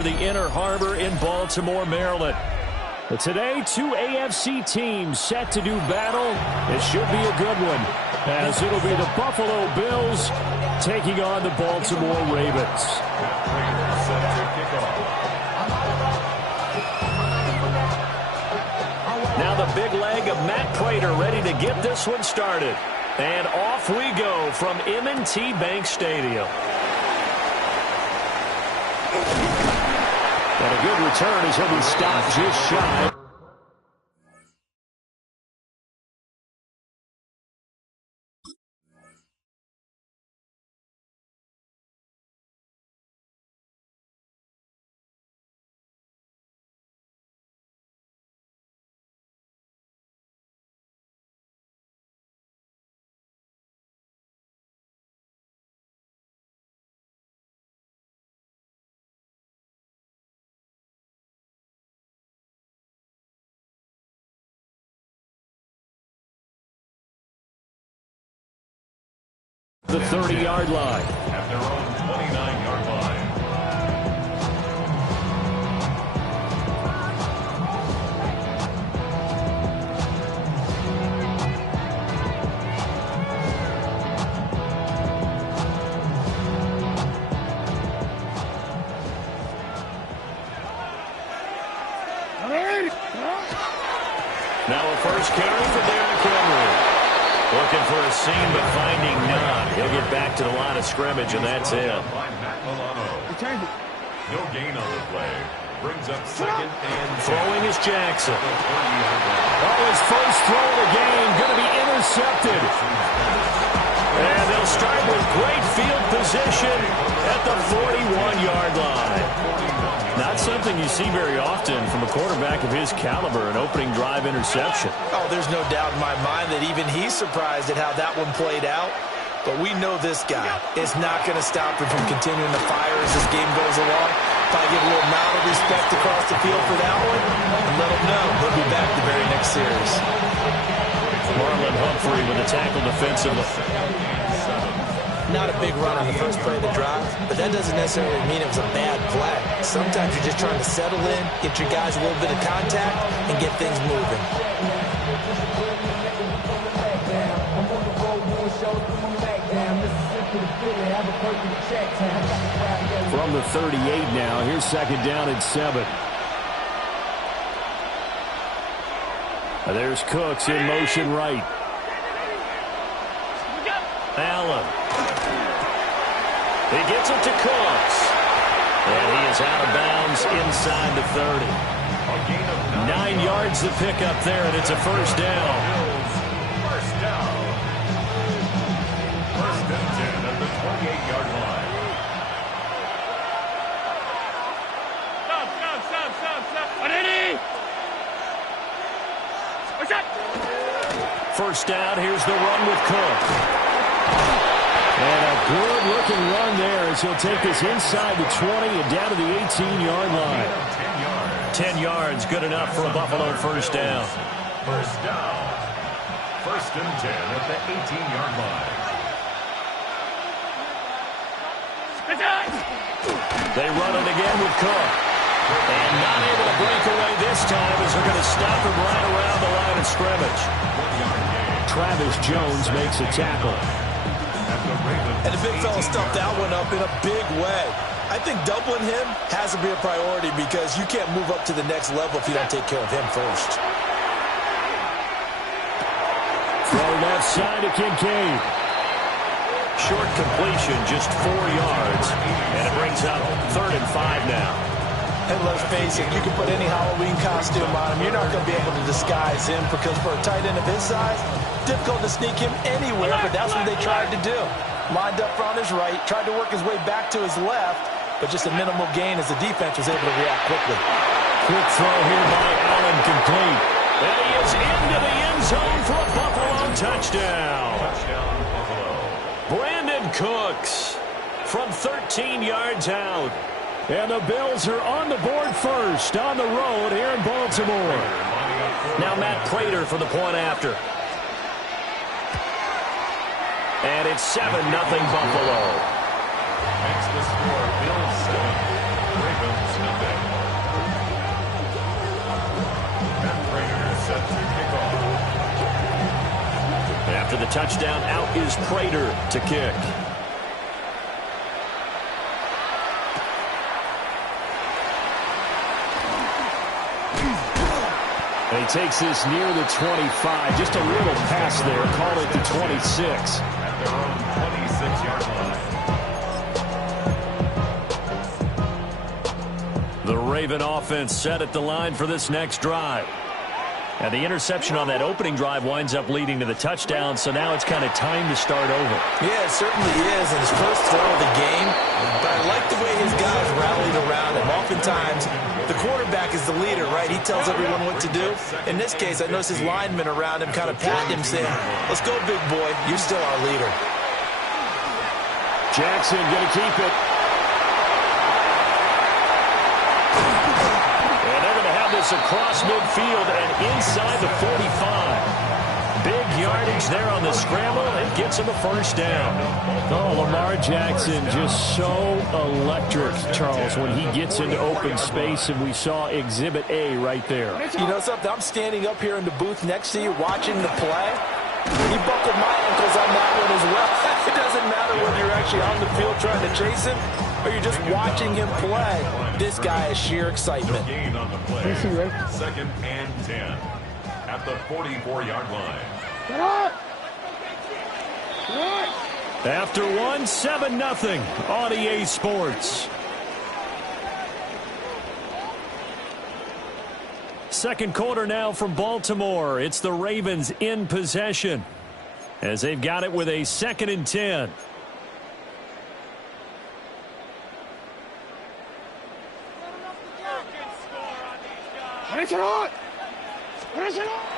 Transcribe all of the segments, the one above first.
The Inner Harbor in Baltimore, Maryland. But today, two AFC teams set to do battle. It should be a good one, as it'll be the Buffalo Bills taking on the Baltimore Ravens. Now the big leg of Matt Prater ready to get this one started. And off we go from M&T Bank Stadium. And a good return as he'll be stopped just shy. The 30-yard line. At their own 29-yard line. Now a first carry for Derrick Henry. Looking for a seam, but finding none. He'll get back to the line of scrimmage, and that's it. No gain on the play. Brings up second and throwing is Jackson. Oh, his first throw of the game going to be intercepted. And they'll start with great field position at the 41-yard line. Not something you see very often from a quarterback of his caliber, an opening drive interception. Oh, there's no doubt in my mind that even he's surprised at how that one played out. But we know this guy is not going to stop him from continuing to fire as this game goes along. Probably give a little nod of respect across the field for that one, and let him know he'll be back the very next series. Marlon Humphrey with the tackle defensively. Not a big run on the first play of the drive, but that doesn't necessarily mean it was a bad play. Sometimes you're just trying to settle in, get your guys a little bit of contact, and get things moving. From the 38 now, here's second down and 7. There's Cooks in motion right. Allen. He gets it to Cooks. And he is out of bounds inside the 30. 9 yards to pick up there, and it's a first down. First down. First and 10 at the 28-yard line. First down, here's the run with Cook. And a good-looking run there as he'll take this inside the 20 and down to the 18-yard line. 10 yards, good enough for a Buffalo first down. First down. First and 10 at the 18-yard line. They run it again with Cook. And not able to break away this time as they're going to stop him right around the line of scrimmage. Travis Jones makes a tackle. And the big fella stuffed that one up in a big way. I think doubling him has to be a priority because you can't move up to the next level if you don't take care of him first. Throw left side to Kincaid. Short completion, just 4 yards. And it brings up 3rd and 5 now. And let's face it, you can put any Halloween costume on him. You're not going to be able to disguise him because for a tight end of his size, difficult to sneak him anywhere, but that's what they tried to do. Lined up on his right, tried to work his way back to his left, but just a minimal gain as the defense was able to react quickly. Quick throw here by Allen, complete. And he is into the end zone for a Buffalo touchdown. Touchdown, Buffalo. Brandon Cooks from 13 yards out. And the Bills are on the board first on the road here in Baltimore. Now Matt Prater for the point after. And it's 7-0 Buffalo. Makes the score Bills 7, Ravens 0. touchdown. Out is Prater to kick. And he takes this near the 25. Just a little pass there. Call it the 26. At their own 26-yard line. The Raven offense set at the line for this next drive. And the interception on that opening drive winds up leading to the touchdown, so now it's kind of time to start over. Yeah, it certainly is, and his first throw of the game. But I like the way his guys rallied around him. Oftentimes, the quarterback is the leader, right? He tells everyone what to do. In this case, I noticed his linemen around him kind of patting him, saying, let's go, big boy. You're still our leader. Jackson going to keep it. Across midfield and inside the 45. Big yardage there on the scramble and gets him a first down. Oh, Lamar Jackson just so electric, Charles, when he gets into open space, and we saw Exhibit A right there. You know something? I'm standing up here in the booth next to you watching the play. He buckled my ankles on that one as well. It doesn't matter whether you're actually on the field trying to chase him or you're just watching him play. This guy is sheer excitement. No gain on the play. Second and 10 at the 44-yard line. After one, 7-0 on EA Sports. Second quarter now from Baltimore. It's the Ravens in possession as they've got it with a 2nd and 10.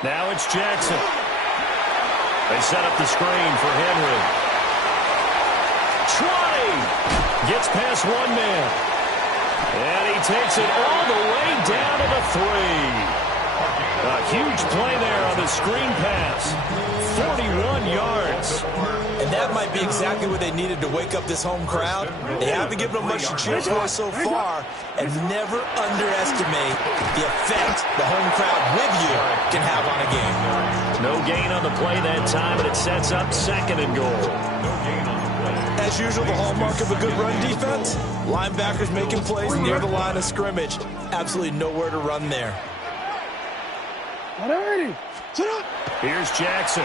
Now it's Jackson. They set up the screen for Henry. 20. Gets past one man. And he takes it all the way down to the 3. A huge play there on the screen pass. 41 yards. And that might be exactly what they needed to wake up this home crowd. They haven't given them much to cheer for so far. And never underestimate the effect the home crowd with you can have on a game. No gain on the play that time, and it sets up 2nd and goal. No gain on the play. As usual, the hallmark of a good run defense, linebackers making plays near the line of scrimmage. Absolutely nowhere to run there. Here's Jackson.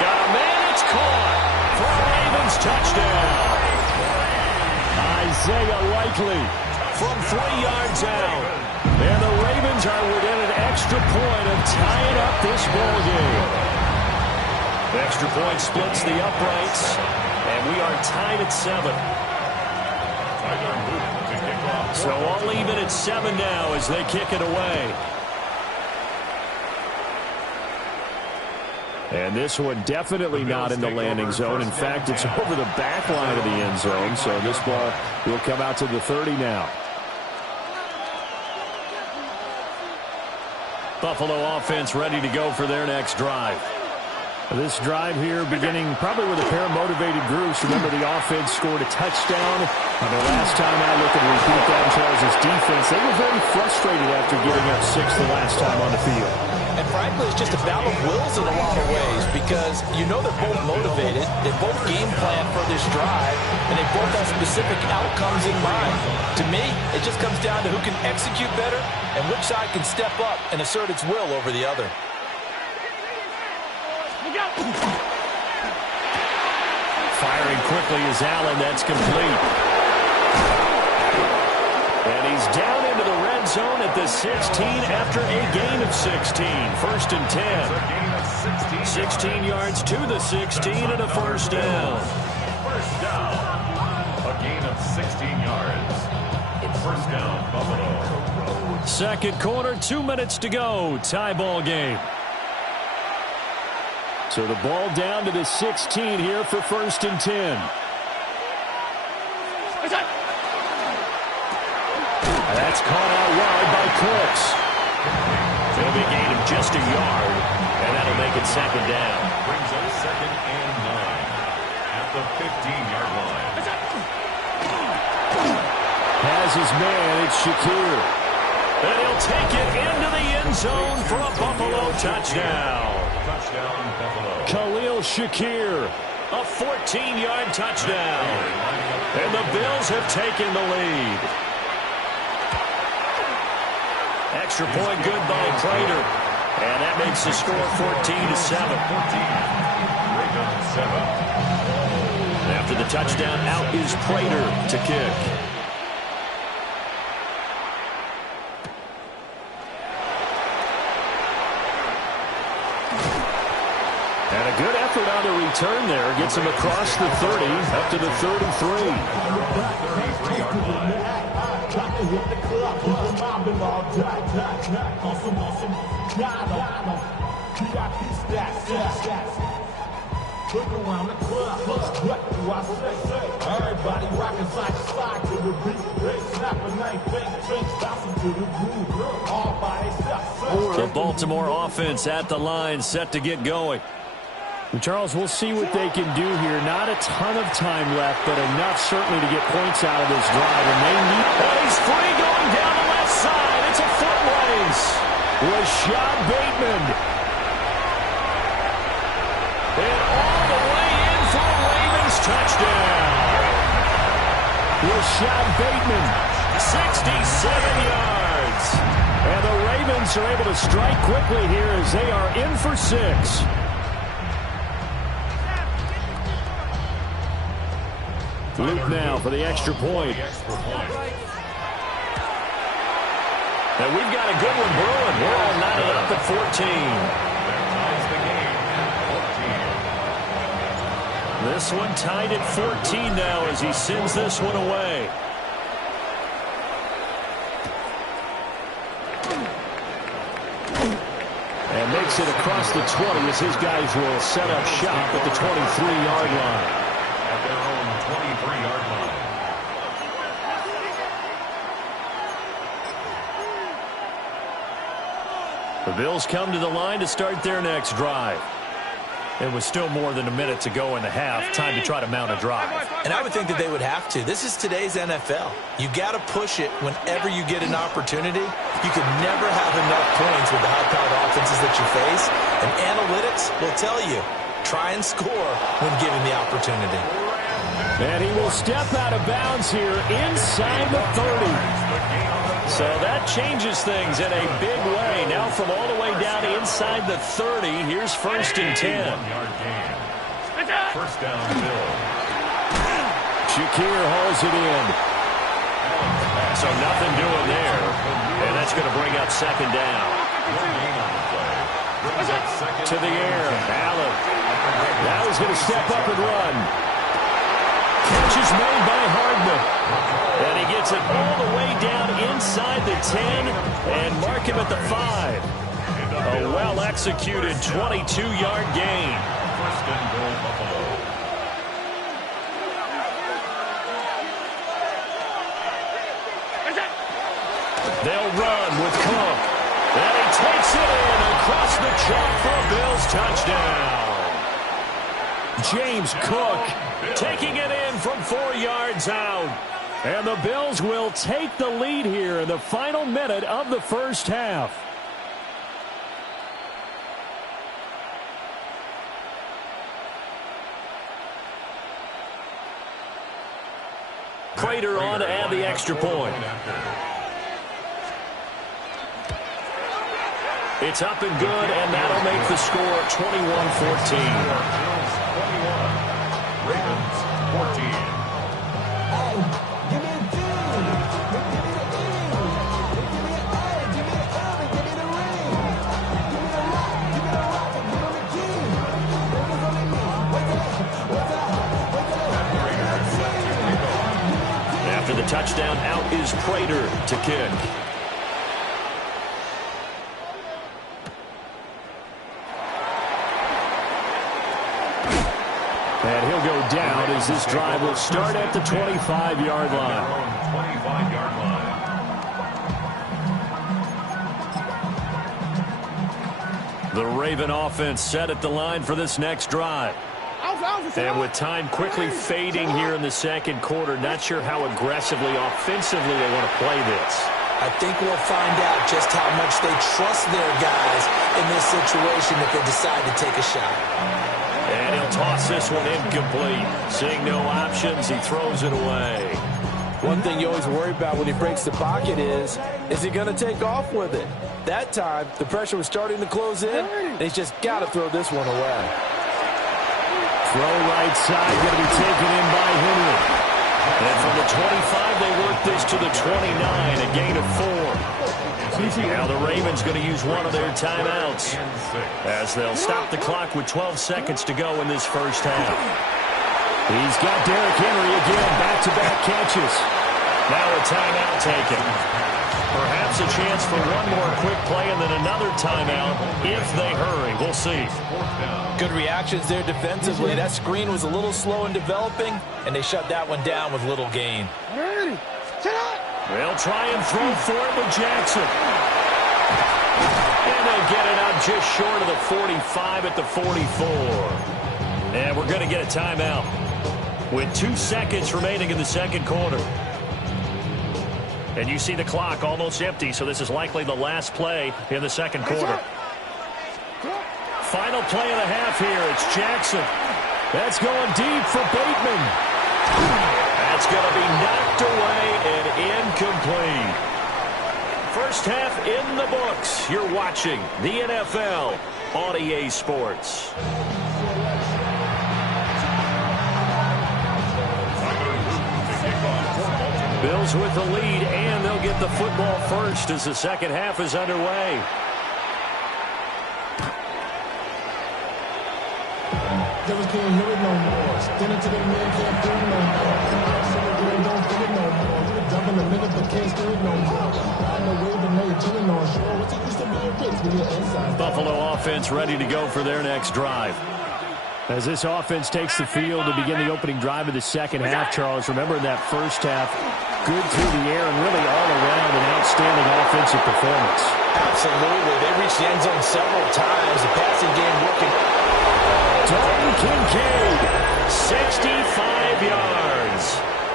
Got a man, it's caught for a Ravens touchdown. Isaiah Likely from 3 yards out. And the Ravens are within an extra point of tying up this ball game. The extra point splits the uprights, and we are tied at 7. So all even at 7 now as they kick it away. And this one definitely not in the landing zone. In fact, it's over the back line of the end zone. So this ball will come out to the 30 now. Buffalo offense ready to go for their next drive. This drive here beginning probably with a pair of motivated groups. Remember, the offense scored a touchdown. The last time out, look at repeat that in Charles' defense. They were very frustrated after giving up 6 the last time on the field. And frankly, it's just a battle of wills in a lot of ways because you know they're both motivated. They both game plan for this drive, and they both have specific outcomes in mind. To me, it just comes down to who can execute better and which side can step up and assert its will over the other. Firing quickly is Allen. That's complete. And he's down into the red zone at the 16 after a gain of 16. 1st and 10. 16 yards to the 16 and a first down. First down. A gain of 16 yards. First down, Buffalo. Second quarter, 2 minutes to go. Tie ball game. So the ball down to the 16 here for 1st and 10. That's caught out wide by Cooks. It'll be a gain of just a yard, and that'll make it 2nd down. Brings up 2nd and 9 at the 15-yard line. Has his man, it's Shakir. And he'll take it into the end zone for a Buffalo touchdown. Touchdown, Buffalo. Khalil Shakir, a 14-yard touchdown. And the Bills have taken the lead. Extra point good by Prater. And that makes the score 14-7. Ravens 7. After the touchdown, out is Prater to kick. And a good effort on the return there. Gets him across the 30, up to the 33. Look around the club, what do I say? Everybody rockin' side to side to the beat. They snapping, ain't fake drinks, bouncing to the groove. All by themselves. The Baltimore offense at the line, set to get going. Charles, we'll see what they can do here. Not a ton of time left, but enough certainly to get points out of this drive. And they need... Oh, he's free going down the left side. It's a foot race. Rashad Bateman. And all the way in for a Ravens touchdown. Rashad Bateman, 67 yards. And the Ravens are able to strike quickly here as they are in for 6. Luke now for the extra point. And we've got a good one brewing. We're all knotted up at 14. This one tied at 14 now as he sends this one away. And makes it across the 20 as his guys will set up shop at the 23-yard line. At their own 23-yard line. The Bills come to the line to start their next drive. It was still more than a minute to go in the half. Time to try to mount a drive. And I would think that they would have to. This is today's NFL. You got to push it whenever you get an opportunity. You can never have enough points with the high-powered offenses that you face. And analytics will tell you, try and score when given the opportunity. And he will step out of bounds here inside the 30. So that changes things in a big way. Now from all the way down inside the 30, here's 1st and 10. 1-yard gain. First down, Bill. Shakir hauls it in. So nothing doing there. And that's going to bring up 2nd down. To the air. Allen. Now he's going to step up and run. Catch is made by Hardman. And he gets it all the way down inside the 10 and mark him at the 5. A well-executed 22-yard gain. First and goal, Buffalo. They'll run with Cook. And he takes it in across the chalk for a Bills touchdown. James Cook taking it in from 4 yards out. And the Bills will take the lead here in the final minute of the first half. Prater on to add the extra point. It's up and good, and that'll make the score 21-14. Ravens 14. After the touchdown, out is Prater to kick. And he'll go down as this drive will start at the 25-yard line. 25-yard line. The Raven offense set at the line for this next drive. And with time quickly fading here in the second quarter, not sure how aggressively, offensively they want to play this. I think we'll find out just how much they trust their guys in this situation if they decide to take a shot. And he'll toss this one incomplete. Seeing no options, he throws it away. One thing you always worry about when he breaks the pocket is he going to take off with it? That time, the pressure was starting to close in, and he's just got to throw this one away. Throw right side, going to be taken in by Henry. And from the 25, they work this to the 29, a gain of 4. Now the Ravens going to use one of their timeouts as they'll stop the clock with 12 seconds to go in this first half. He's got Derrick Henry again, back-to-back catches. Now a timeout taken. Perhaps a chance for one more quick play and then another timeout if they hurry. We'll see. Good reactions there defensively. That screen was a little slow in developing, and they shut that one down with little gain. They'll try and throw for it with Jackson. And they'll get it up just short of the 45 at the 44. And we're going to get a timeout with 2 seconds remaining in the second quarter. And you see the clock almost empty, so this is likely the last play in the second quarter. Final play of the half here. It's Jackson. That's going deep for Bateman. That's going to be knocked away and incomplete. First half in the books. You're watching the NFL on EA Sports. Bills with the lead, and they'll get the football first as the second half is underway. Devils can't hear it no more. Standing to the man can't do it no more. Celebrating don't feel it no more. You a dump in the minute but can't steer it no more. Riding the wave but now you're chilling on shore. What's it used to be a race when you're inside? Buffalo offense ready to go for their next drive. As this offense takes the field to begin the opening drive of the second half, Charles, remember in that first half, good through the air and really all around an outstanding offensive performance. Absolutely. They reached the end zone several times. The passing game working. Dalton Kincaid, 65 yards.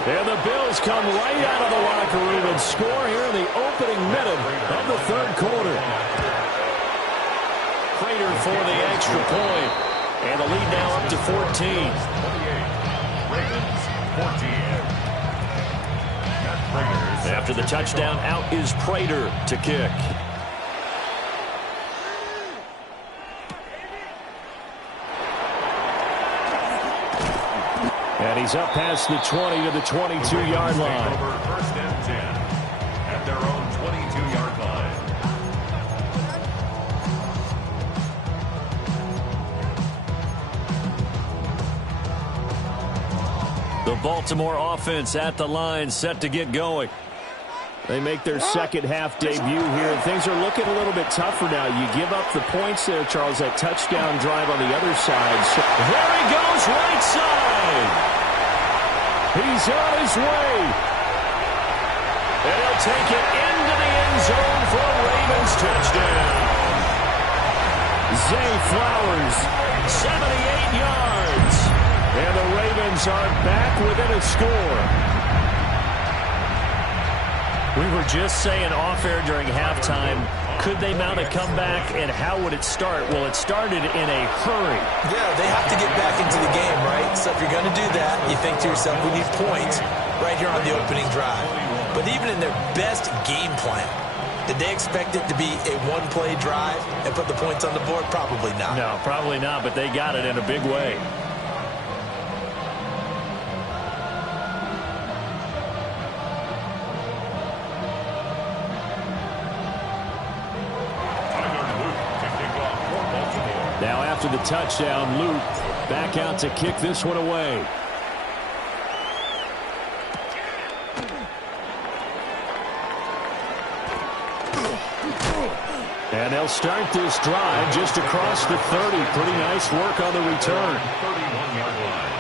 And the Bills come right out of the locker room and score here in the opening minute of the third quarter. Prater for the extra point. And the lead now up to 14. Ravens 14. After the touchdown, out is Prater to kick. and he's up past the 20 to the 22-yard line. Over first and 10 at their own 22-yard line. The Baltimore offense at the line, set to get going. They make their second half debut here, and things are looking a little bit tougher now. You give up the points there, Charles, that touchdown drive on the other side. So there he goes, right side. He's on his way. And he'll take it into the end zone for a Ravens touchdown. Zay Flowers, 78 yards. And the Ravens are back within a score. We were just saying off-air during halftime, could they mount a comeback, and how would it start? Well, it started in a hurry. Yeah, they have to get back into the game, right? So if you're going to do that, you think to yourself, we need points right here on the opening drive. But even in their best game plan, did they expect it to be a one-play drive and put the points on the board? Probably not. No, probably not, but they got it in a big way. Now after the touchdown, Luke back out to kick this one away. And they'll start this drive just across the 30. Pretty nice work on the return. 31-yard line.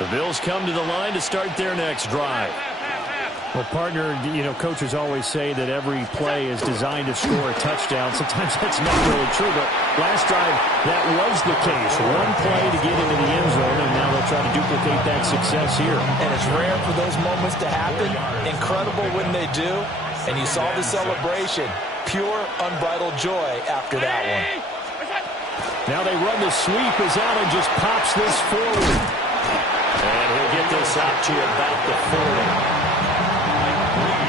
The Bills come to the line to start their next drive. Well, partner, coaches always say that every play is designed to score a touchdown. Sometimes that's not really true, but last drive, that was the case. One play to get into the end zone, and now they'll try to duplicate that success here. And it's rare for those moments to happen. Incredible when they do. And you saw the celebration. Pure, unbridled joy after that one. Now they run the sweep as Allen just pops this forward. And he'll get this out to about the 40.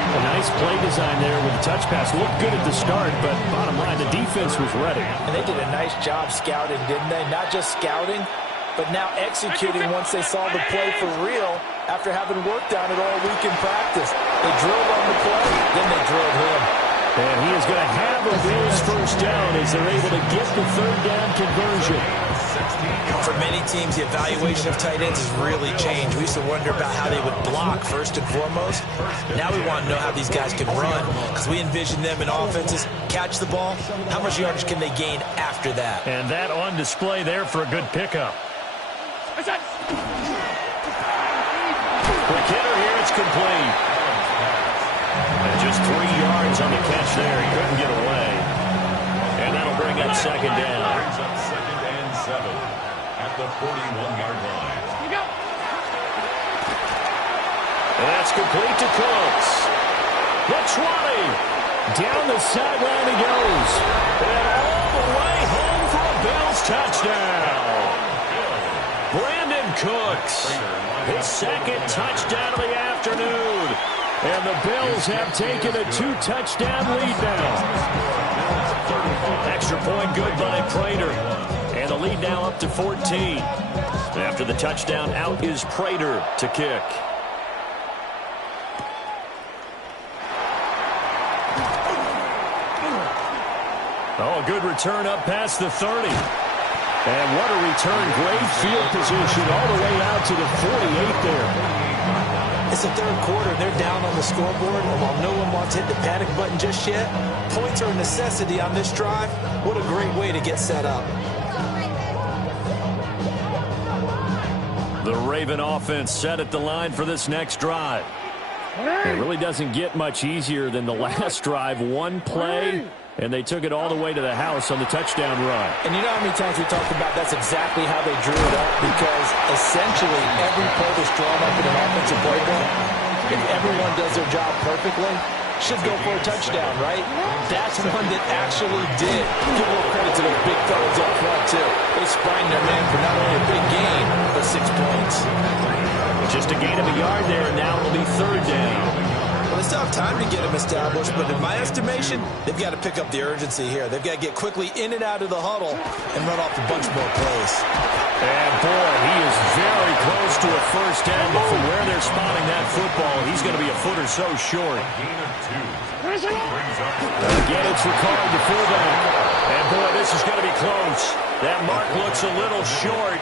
A nice play design there with the touch pass. Looked good at the start, but bottom line, the defense was ready. And they did a nice job scouting, didn't they? Not just scouting, but now executing once they saw the play for real after having worked on it all week in practice. They drilled on the play, then they drilled him. And he is going to have a Bills first down as they're able to get the third down conversion. For many teams, the evaluation of tight ends has really changed. We used to wonder about how they would block first and foremost. Now we want to know how these guys can run, because we envision them in offenses catch the ball. How much yardage can they gain after that? And that on display there for a good pickup. Quick hitter here, it's complete. And just 3 yards on the catch there. He couldn't get away. And that'll bring up second down. Brings up 2nd and 7 at the 41-yard line. And that's complete to Cooks. The 20. Down the sideline he goes. And all the way home for a Bills touchdown. Brandon Cooks. His second touchdown of the afternoon. And the Bills have taken a 2-touchdown lead now. Extra point good by Prater. And the lead now up to 14. After the touchdown, out is Prater to kick. Oh, a good return up past the 30. And what a return. Great field position all the way out to the 48 there. It's the third quarter. They're down on the scoreboard, and while no one wants to hit the panic button just yet, points are a necessity on this drive. What a great way to get set up. The Raven offense set at the line for this next drive. It really doesn't get much easier than the last drive. One play, and they took it all the way to the house on the touchdown run. And you know how many times we talked about that's exactly how they drew it up? Because essentially every play that's drawn up in an offensive playbook, if everyone does their job perfectly, should go for a touchdown, right? That's one that actually did. Give a little credit to those big fellas up front, too. They sprined their man for not only a big gain, but 6 points. Just a gain of a yard there, and now it'll be third down. Well, they still have time to get him established, but in my estimation, they've got to pick up the urgency here. They've got to get quickly in and out of the huddle and run off a bunch more plays. And, boy, he is very close to a first down, but from where they're spotting that football, he's going to be a foot or so short. Again, it's Ricard, the fullback. And, boy, this is going to be close. That mark looks a little short.